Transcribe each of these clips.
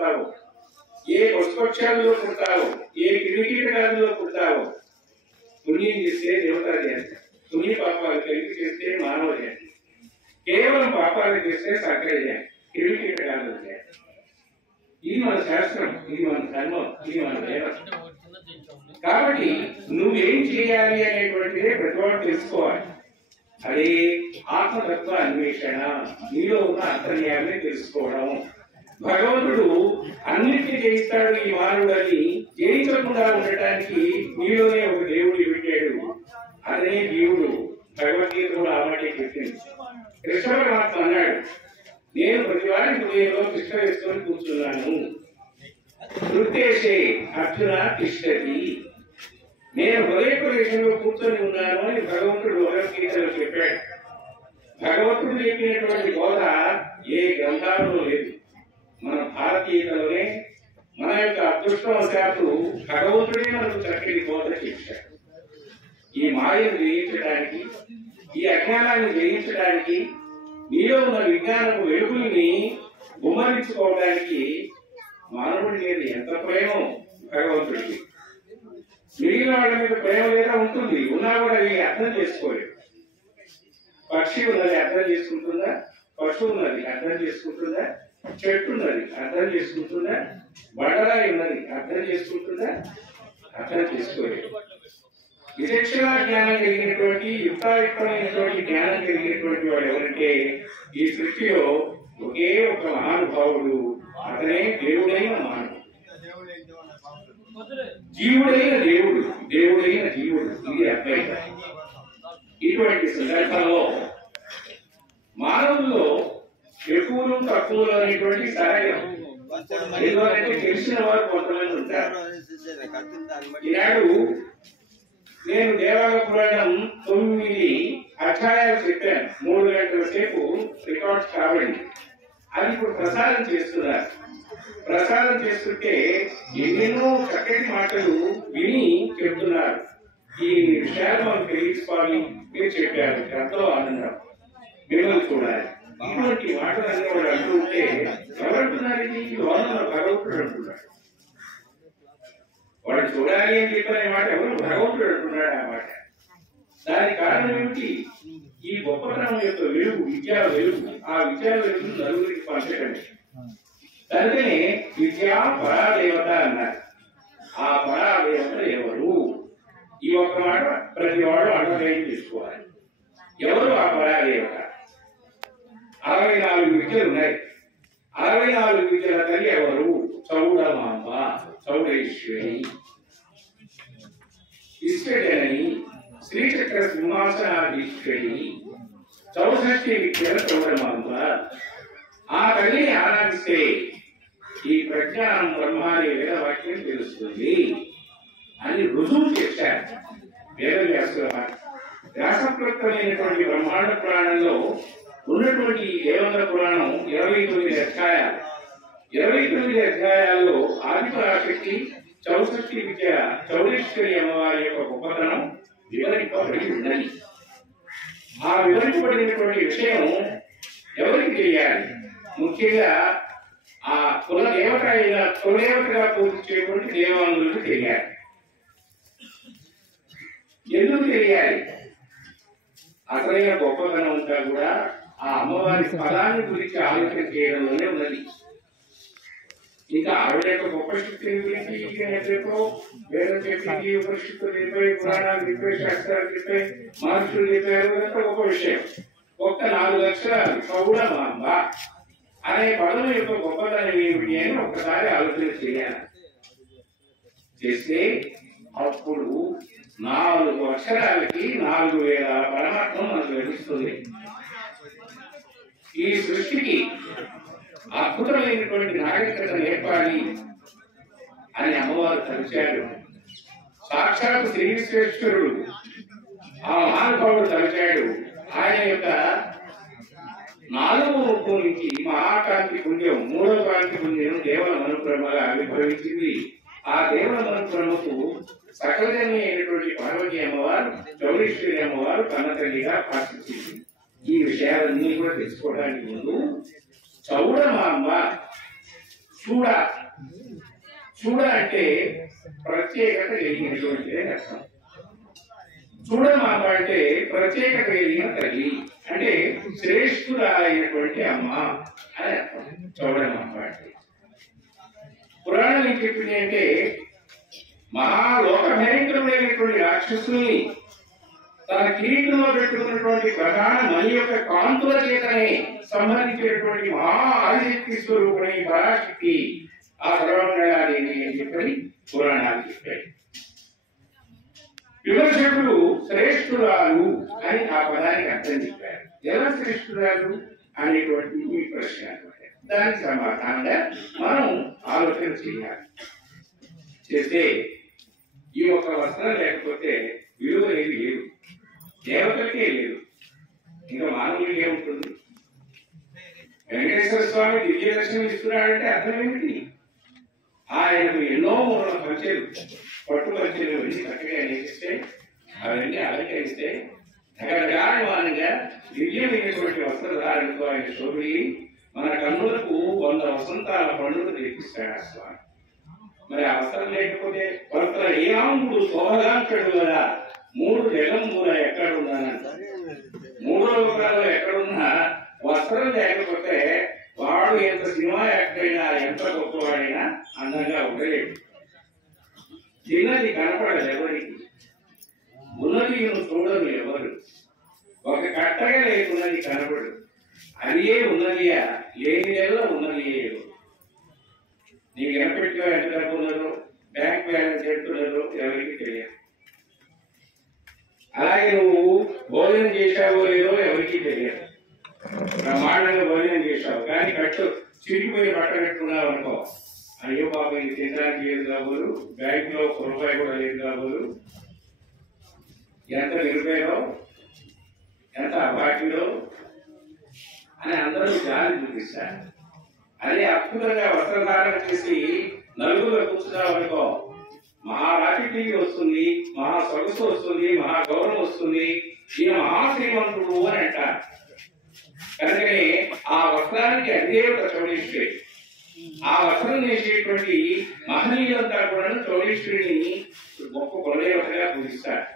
పుడతావో, ఏ పశుపక్షాలలో పుడతావో, ఏ కిడికీటకాలలో పుడతావో, పుణ్యం చేస్తే దేవతా జాతి, పుణ్య పాపాలు కలిపి చేస్తే మానవ జాతి, కేవలం పాపాలు చేస్తే సకల జాతి, కిడికీటకాలలో జాతి. ఇది మన శాస్త్రం, ఇది మన ధర్మం, ఇది మన దేవత. కాబట్టి నువ్వేం చేయాలి అనేటువంటిదే ప్రతివాడు తెలుసుకోవాలి. అదే ఆత్మతత్వ అన్వేషణ, నీలో ఉన్న అంతర్యాన్ని తెలుసుకోవడం. భగవంతుడు అన్నిటినీ జయిస్తాడు ఈ మానవుడని జయించకుండా ఉండటానికి నీలోనే ఒక దేవుడు పెట్టాడు. అదే జీవుడు. భగవద్గీత కూడా ఆ మాట చెప్పింది. కృష్ణ పరమాత్మ అన్నాడు, నేను ప్రతివారి హృదయంలో కృష్ణ వేసుకొని కూర్చున్నాను. నృత్యేషే అర్జున తిష్టతి, నేను హృదయ ప్రదేశంలో కూర్చొని ఉన్నాను అని భగవంతుడు భగవద్గీతలో చెప్పాడు. భగవంతుడు చెప్పినటువంటి బోధ ఏ గ్రంథాలలో లేదు. మన భారతీయతలోనే మన యొక్క అదృష్టవశాత్తు భగవంతుడే మనకు చక్కటి బోధ చేశాడు. ఈ మాయను జయించడానికి, ఈ అజ్ఞానాన్ని జయించడానికి, నీలో ఉన్న విజ్ఞానపు వెలుగుల్ని గుమ్మరించుకోవడానికి మానవుడి మీద ఎంత ప్రేమ భగవంతుడికి. మిగిలిన వాళ్ళ మీద ప్రేమ లేదా ఉంటుంది, ఉన్నా కూడా అది అర్థం చేసుకోలేదు. పక్షి ఉన్నది అర్థం చేసుకుంటుందా? పశువు ఉన్నది అర్థం చేసుకుంటుందా? చెట్టు ఉన్నది అర్థం చేసుకుంటుందా? బండరాయి ఉన్నది అర్థం చేసుకుంటుందా? అర్థం చేసుకోలేదు. విచక్షణ జ్ఞానం కలిగినటువంటి, యుక్తాయుక్తమైనటువంటి జ్ఞానం కలిగినటువంటి వాడు ఎవరంటే ఈ సృష్టిలో ఒకే ఒక మహానుభావుడు, అతనే దేవుడైన మానవుడు, జీవుడైన దేవుడు, దేవుడైన జీవుడు. ఇది అద్వైత. ఇటువంటి సందర్భంలో మానవుల్లో ఎక్కువలు తక్కువలు అనేటువంటి సహజం. ఎందుకంటే తెలిసిన వారు కొంతమంది ఉంటారు. ఈనాడు నేను దేవాల పురాణం 9 అధ్యాయాలు చెప్పాను. 3 గంటల సేపు రికార్డ్స్ కావండి. అది ఇప్పుడు ప్రసారం చేస్తున్నారు. ప్రసారం చేస్తుంటే ఎన్నెన్నో చక్కటి మాటలు విని చెప్తున్నారు. ఈ విషయాలు మనం తెలుసుకోవాలి. మీరు చెప్పారు, ఎంతో ఆనందం. మిమ్మల్ని చూడాలి. ఇటువంటి మాటలన్నీ వాడు అంటూ ఉంటే ఎవరంటున్నారు? ఇది భగవంతుడు అంటున్నాడు. వాడు చూడాలి అని చెప్పిన మాట ఎవరు? భగవంతుడు అంటున్నాడు ఆ మాట. దానికి కారణం ఏమిటి? ఈ గొప్పతనం యొక్క వెలుగు, విద్యా వెలుగు. ఆ విద్యా వెలుగు నలుగురికి పంచకండి. దానికనే విద్యా పరాదేవత అన్నారు. ఆ పరాదేవత ఎవరు? ఈ ఒక్క మాట ప్రతి వాడు అర్థం చేసుకోవాలి. ఎవరు ఆ పరాదేవత? 64 విద్యలు ఉన్నాయి. 64 విద్యల తల్లి ఎవరు? చౌడమాంబ, చౌడేశ్వరి, ఈశ్వరిని, శ్రీచక్ర సింహాసనాధీశ్వరి, 64 విద్యల చౌడమాంబ. ఆ తల్లిని ఆరాధిస్తే ఈ ప్రజ్ఞానం బ్రహ్మాని వేదవాక్యం తెలుస్తుంది అని రుజువు చేశారు వేదవ్యాసుల వారు. వ్యాసప్రోక్తమైనటువంటి బ్రహ్మాండ పురాణంలో ఉన్నటువంటి దేవేంద్ర పురాణం 29 అధ్యాయాలు. 29 అధ్యాయాల్లో ఆదిపరాశక్తి 64 విద్య చౌడేశ్వరి అమ్మవారి యొక్క గొప్పతనం వివరింపబడి ఉన్నది. ఆ వివరించబడినటువంటి విషయం ఎవరికి తెలియాలి? ముఖ్యంగా ఆ కుల దేవత అయిన కులదేవతగా పూజించేటువంటి దేవాంగులకు తెలియాలి. ఎందుకు తెలియాలి? అసలైన గొప్పతనం అంతా కూడా ఆ అమ్మవారి ఫలాన్ని గురించి ఆలోచన చేయడంలోనే ఉన్నది. ఇంకా ఆవిడ యొక్క గొప్ప శక్తిని గురించి వేదం చెప్పింది, ఉపనిషత్తులు చెప్పాయి, పురాణాలు చెప్పాయి, శాస్త్రాలు చెప్పాయి, మహర్షులు చెప్పారు. అదంతా గొప్ప విషయం. ఒక్క 4 అక్షరాలు చౌడమాంబ అనే పదం యొక్క గొప్పతనం ఏమిటి అని ఒక్కసారి ఆలోచన చేయాలి. చేస్తే అప్పుడు 4 అక్షరాలకి 4000 పరమాత్మ మనకు లభిస్తుంది. ఈ సృష్టికి అద్భుతమైనటువంటి నాగరికత నేర్పాలి అని అమ్మవారు తలిచాడు. సాక్షాత్ శ్రీ విశ్వేశ్వరుడు ఆ మహానుభావుడు తలిచాడు. ఆయన యొక్క 4వ రూపం నుంచి మహాకాంతి పుణ్యం, 3వ కాంతి పుణ్యం దేవల మనుప్రమగా ఆవిర్భవించింది. ఆ దేవల మనుప్రమకు సకలజని అయినటువంటి పార్వతి అమ్మవారు, చౌడేశ్వరి అమ్మవారు కన్న తల్లిగా భాషించింది. ఈ విషయాలన్నీ కూడా తెలుసుకోవడానికి ముందు చౌడమాంబ చూడ చూడ అంటే ప్రత్యేకత కలిగినటువంటి అర్థం. చూడమాంబ అంటే ప్రత్యేకత కలిగిన తల్లి, అంటే శ్రేష్ఠురాలైనటువంటి అమ్మ అని అర్థం చూడమాంబ అంటే. పురాణం ఏం చెప్పింది అంటే మహాలోక భయంకరుడైనటువంటి రాక్షసుల్ని తన కిరీటంలో పెట్టుకున్నటువంటి ప్రధాన మణి యొక్క కాంతుల చేతనే సంబంధించినటువంటి మహా ఆదిశక్తి స్వరూపుడై పరాశక్తి ఆ సర్వమంగళాదేవి అని చెప్పని పురాణాలు చెప్పాయి. విమర్శకులు శ్రేష్ఠురాలు అని ఆ పదానికి అర్థం చెప్పారు. ఎలా శ్రేష్ఠురాలు అనేటువంటి మీ ప్రశ్న అనమాట. దానికి సమాధానంగా మనం ఆలోచన చేయాలి. చేస్తే ఈ ఒక్క వస్త్రం లేకపోతే విలువ ఏది లేదు, దేవతలకే లేదు, ఇంకా మానవులకి ఏముంటుంది? వెంకటేశ్వర స్వామి దివ్య దర్శనం ఇస్తున్నాడంటే అర్థం ఏమిటి? ఆయనకు ఎన్నో మూల పంచెలు, పట్టు పంచెలు వెళ్ళి చక్కగా నేర్పిస్తే అవన్నీ అలంకరిస్తే ధగధగాయమానంగా దివ్యమైనటువంటి వస్త్రధారణతో ఆయన శోభి మన కన్నులకు 100 వసంతాల పండుగ తెప్పిస్తాడు ఆ స్వామి. మరి ఆ వస్త్రం లేకపోతే వస్త్ర ఏనాముడు శోభగాంక్షడు కదా, 3 జగంబూర ఎక్కడున్నానంట, 3 లోకాలు ఎక్కడున్నా వస్త్రం లేకపోతే వాడు ఎంత సినిమా యాక్టర్ అయినా ఎంత గొప్పవాడైనా అందంగా ఉండలేడు. చిన్నది కనపడదు ఎవరికి, ఉన్నది చూడదు ఎవరు, ఒక కట్టగా లేకున్నది కనపడదు. అదే ఉన్నదియా, లేనిదల్లా ఉన్నదియే. నీకు ఎనపెట్టిలో ఎంత డబ్బు ఉన్నదో, బ్యాంక్ బ్యాలెన్స్ ఎంతున్నదో ఎవరికి తెలియదు. అలాగే నువ్వు భోజనం చేశావో లేదో ఎవరికి తెలియదు. బ్రహ్మాండంగా భోజనం చేశావు కానీ కట్టు చిరిగిపోయి బట్ట కట్టుకున్నావు అనుకో, అయ్యో బాబు ఇది తినడానికి లేదు కాబోలు, బ్యాంక్ లో రూపాయి కూడా లేదు కాబోలు, ఎంత నిరుపేదో ఎంత అబాటిలో అని అందరూ జాలి చూపిస్తారు. అదే అద్భుతంగా వస్త్రధారణ చేసి నలుగురు కూర్చున్నావు అనుకో, మహారాజకీయ వస్తుంది, మహా సొగసు వస్తుంది, మహా గౌరవం వస్తుంది, ఈయన మహాశ్రీమంతుడు అని అంటారు. కనుకనే ఆ వస్త్రానికి అధిదేవత చౌడేశ్వరి. ఆ వస్త్రం చేసేటువంటి మహనీయులంతా కూడా చౌడేశ్వరిని గొప్ప కులదేవతగా పూజిస్తారు.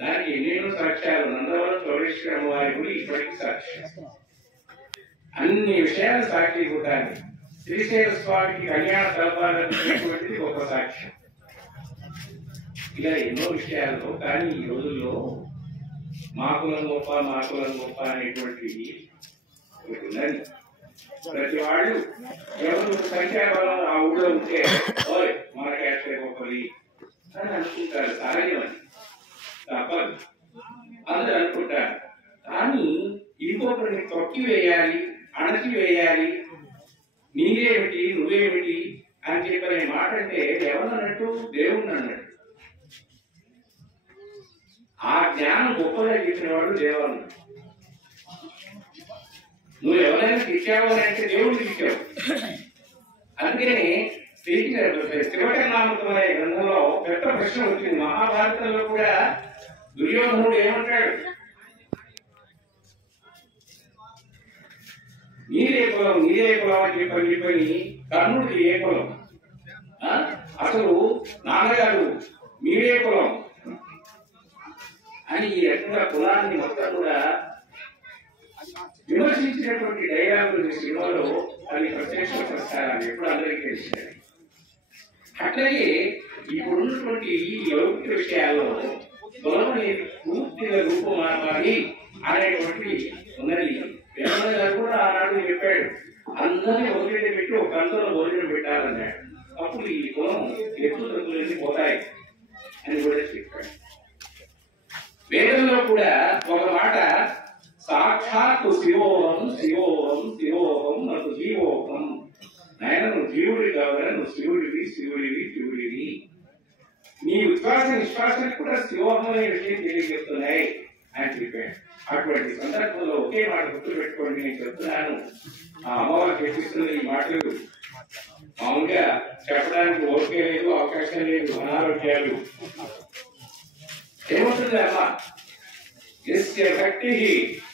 దానికి ఎన్నెన్నో సాక్ష్యాలు. నందవరం చౌడేశ్వరి అమ్మవారి గుడి ఇప్పటికీ సాక్ష్యం. అన్ని విషయాలు సాక్షి కూటాలి. శ్రీశైల స్వామికి కళ్యాణ తలపాలనేటువంటిది గొప్ప సాక్ష్యం. ఇలా ఎన్నో విషయాలు. కానీ ఈ రోజుల్లో మా కులం గొప్ప అనేటువంటి ఉన్నది. ప్రతి వాళ్ళు ఎవరు సంఖ్యాబలం ఆ ఊళ్ళో ఉంటే మన క్యాస్టే గొప్పది అని అనుకుంటారు. సహజం అని, తప్పదు, అందరూ అనుకుంటారు. కానీ ఇంకొకరిని తొక్కి వేయాలి, అణచి వేయాలి, నీవేమిటి నువ్వేమిటి అని చెప్పనే మాట అంటే ఎవరన్నట్టు దేవుణ్ణి అన్నట్టు. ఆ జ్ఞానం గొప్పగా చెప్పిన వాడు దేవాలను. నువ్వు ఎవరైనా తిట్టావు అని అంటే దేవుడిని తిట్టావు. అందుకని శివకర్ణామృతం అనే గ్రంథంలో పెద్ద ప్రశ్న వచ్చింది. మహాభారతంలో కూడా దుర్యోధనుడు ఏమంటాడు? నీదే కులం అని చెప్పని కర్ణుడికి ఏ కులం? అసలు నాన్నగారు మీరే కులం అని ఈ రకంగా కులాన్ని మొత్తం కూడా విమర్శించినటువంటి డైలాగులు సినిమాలో అవి ప్రత్యక్ష ప్రసారాలు ఎప్పుడు అందరికీ తెలిసాయి. అట్లాగే ఇప్పుడున్నటువంటి ఈ లౌకిక విషయాల్లో కులం అనేది పూర్తిగా రూపమానాలి అనేటువంటి ఉన్నది. వేమన గారు కూడా ఆనాడు చెప్పాడు, అందరినీ భోజనం పెట్టి ఒక అంతలో భోజనం పెట్టాలన్నాడు. అప్పుడు ఈ కులం ఎక్కువ తగ్గులన్నీ పోతాయి అని కూడా చెప్పాడు. వేదంలో కూడా ఒక మాట, సాక్షాత్తు శివోహం శివోహం శివోహం నాకు జీవోహం. నాయన నువ్వు జీవుడి కావాలా, నువ్వు శివుడివి. నీ విశ్వాస నిశ్వాసానికి కూడా శివోహం అనే విషయం తెలియజేస్తున్నాయి అని చెప్పాడు. అటువంటి సందర్భంలో ఒకే మాట గుర్తు పెట్టుకోండి. నేను చెప్తున్నాను, ఆ అమ్మవారు చెప్పిస్తున్న ఈ మాటలు మామూలుగా చెప్పడానికి ఓకే లేదు, అవకాశం లేదు. అనారోగ్యాలు ఏమవుతుంది అమ్మ? యస్య భక్తి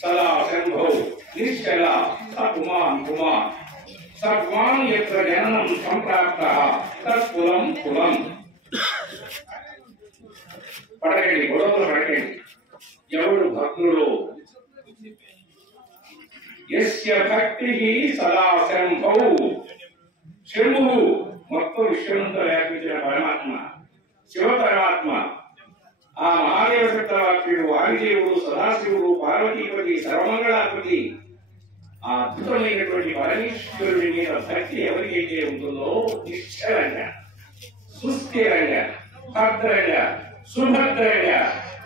సదా సంభౌ నిశ్చల పుమాన్. సర్వాన్ యత్ర జననం సంప్రాప్తః తత్కులం కులం. పడకండి, గొడవలు పడకండి. ఎవడు భక్తుడు యస్య భక్తిః సదా శంభౌ. శంభువు మొత్తం విశ్వమంతా వ్యాపించిన పరమాత్మ, శివ పరమాత్మ. ఆ మహాదేవ శక్తవాక్యుడు, వాయుదేవుడు, సదాశివుడు, పార్వతీపతి, సర్వమంగళాపతి, ఆ అద్భుతమైనటువంటి పరమేశ్వరుడి మీద భక్తి ఎవరికైతే ఉంటుందో నిశ్చలంగా, సుస్థిరంగా, భద్రంగా, సుభద్రంగా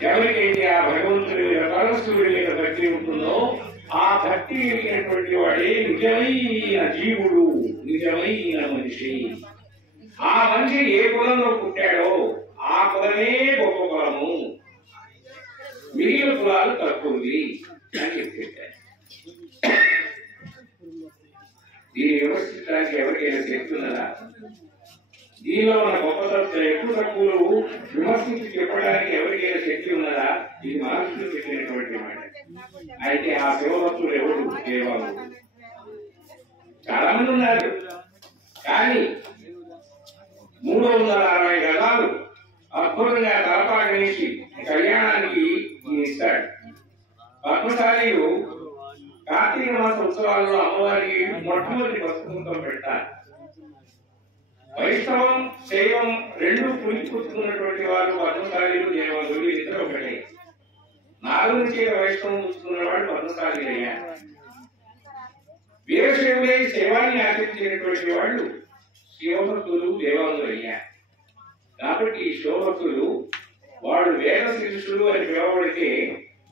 ఎవరికైతే ఆ భగవంతుడి మీద, పరమశివుడి మీద భక్తి ఉంటుందో ఆ భక్తి కలిగినటువంటి వాడే నిజమైన జీవుడు, నిజమైన మనిషి. ఆ మనిషి ఏ కులంలో పుట్టాడో ఆ కులమే గొప్ప కులము, మిగిలిన కులాలు తక్కువది అని చెప్పారు. దీన్ని విమర్శించడానికి ఎవరికైనా శక్తి ఉన్నదా? దీనిలో ఉన్న గొప్పతత్వం ఎక్కువ తక్కువలు విమర్శించి చెప్పడానికి ఎవరికైనా శక్తి ఉన్నదా? ఇది మనుషులు పెట్టినటువంటి మాట. అయితే ఆ శివభక్తుడు ఎవరు? దేవాలు. చాలా మంది ఉన్నారు, కానీ 360 గజాలు అద్భుతంగా తలపాగనేసి కళ్యాణానికి ఇస్తాడు. పద్మశాలీలు కార్తీక మాస ఉత్సవాల్లో అమ్మవారికి మొట్టమొదటి పసుపుతో పెడతారు. వైష్ణవం, శైవం రెండు పుచ్చుకున్నటువంటి వారు పద్మశాలీలు, దేవాలు ఇద్దరు ఒకటే. 4 నుంచి వైష్ణవం పుచ్చుకున్న వాడు పద్మశాలి అయ్యారు. వీరశైవులై శైవాన్ని ఆచరించినటువంటి వాళ్ళు శివభక్తులు, దేవాలు అయ్యారు. కాబట్టి శివభక్తులు వాడు వేద శిష్యులు అని పిలువబడితే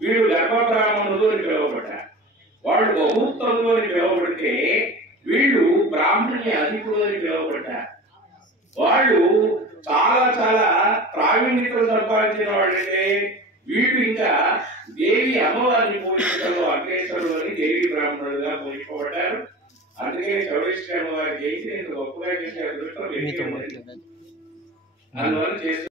వీడు గర్భబ్రాహ్మణులు అని పిలువబడ్డారు. వాళ్ళు బహుత్తములు అని పిలువబడితే వీళ్ళు బ్రాహ్మణ్య అధికులు అని పిలువబడ్డారు. వాళ్ళు చాలా చాలా ప్రావీణ్యతలు సంపాదించిన వాళ్ళైతే వీళ్ళు ఇంకా దేవి అమ్మవారిని పూజించడంలో అగ్రేశ్వరులు అని దేవి బ్రాహ్మణులుగా పూజింపబడ్డారు. అందుకే చౌడేశ్వరి అమ్మవారి జయంతి నేను గొప్పగా చేసే అదృష్టం అందువల్ల చేస్తూ